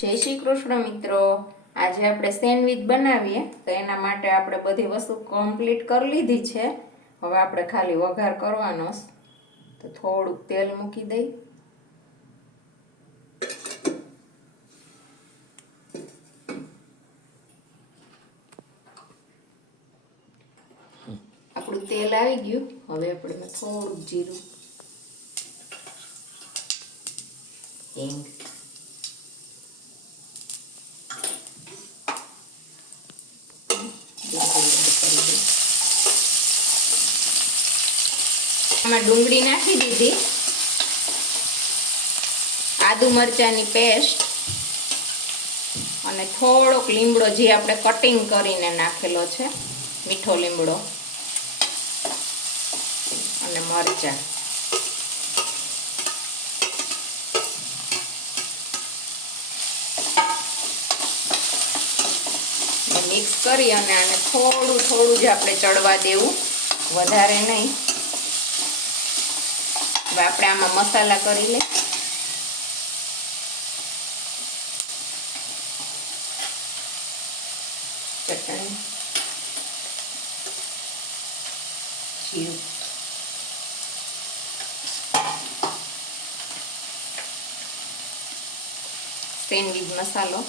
જય શ્રી કૃષ્ણ મિત્રો। આજે આપણે સેન્ડવિચ બનાવીએ તો એના માટે આપણે બધી વસ્તુ કમ્પ્લીટ કરી લીધી છે। હવે આપણે ખાલી વઘાર કરવાનો છે। તો થોડુંક તેલ મૂકી દઈ, આપણું તેલ આવી ગયું। હવે આપણે થોડુંક જીરું, હિંગ, આમાં ડુંગળી નાખી દીધી, આદુ મરચાંની પેસ્ટ અને થોડોક લીમડો જે આપણે કટિંગ કરીને નાખેલો છે, મીઠો લીમડો અને મરચાં મિક્સ કરી અને આને થોડું થોડું જ આપણે ચડવા દેવું, વધારે નહીં। હવે આપણે આમાં મસાલા કરી લઈએ। ચટણી, જીરું, સેન્ડવિચ મસાલો,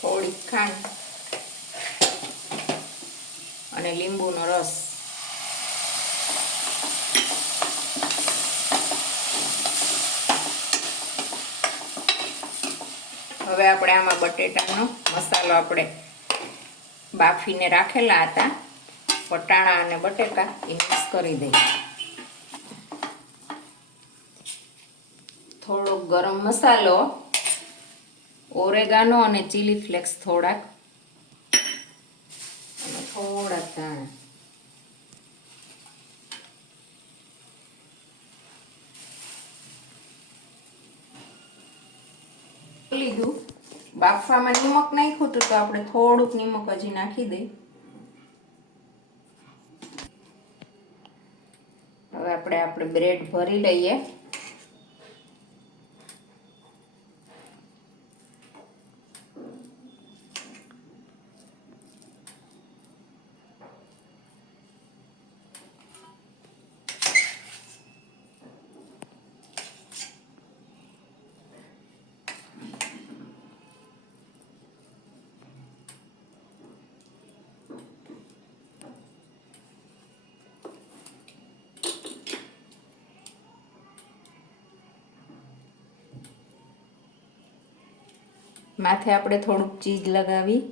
થોડી ખાંડ અને લીંબુનો રસ। હવે આપણે આમાં બટેટાનો મસાલો આપણે બાફીને રાખેલા હતા, વટાણા અને બટેકા એ મિક્સ કરી દઈએ। થોડોક ગરમ મસાલો, ઓરેગાનો અને ચીલી ફ્લેક્સ થોડાક, અને થોડાક ધાણા। લીધું, બાફવામાં નિમક નાખ્યું હતું તો આપણે થોડુંક નિમક હજી નાખી દઈ। હવે આપણે બ્રેડ ભરી લઈએ। માથે આપણે થોડુંક ચીઝ લગાવી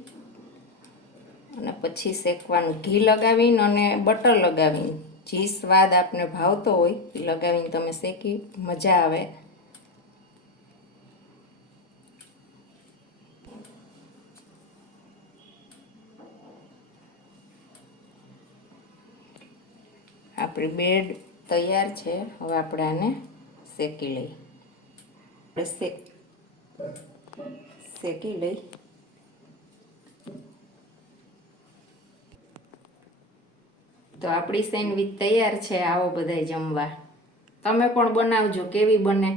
અને પછી શેકવાનું, ઘી લગાવીને અને બટર લગાવીને, જે સ્વાદ આપને ભાવતો હોય એ લગાવીને તમે શેકી, મજા આવે। આપણી બ્રેડ તૈયાર છે। હવે આપણે આને શેકી લઈએ। શેકી લઈ તો આપણી સેન્ડવિચ તૈયાર છે। આવો બધાય જમવા, તમે પણ બનાવજો, કેવી બને।